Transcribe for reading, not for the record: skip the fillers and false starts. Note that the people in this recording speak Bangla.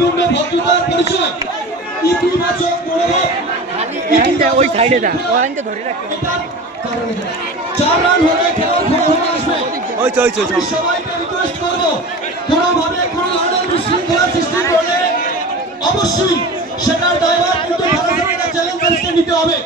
সম্পূর্ণ ভদ্রতার পরিচয়, ইতিবাচক মনোভাব, ওই সাইডে দা ওখানটা ধরে রাখতে 4 রান হলে খেলার ফলাফল আসবে। আমি সবাইকে রিকোয়েস্ট করব, কোনোভাবে কোনো ধরনের বিশৃঙ্খলা সৃষ্টি করলে অবশ্যই সেটার দায়ভার কিন্তু খেলা চ্যালেঞ্জার্সকে নিতে হবে।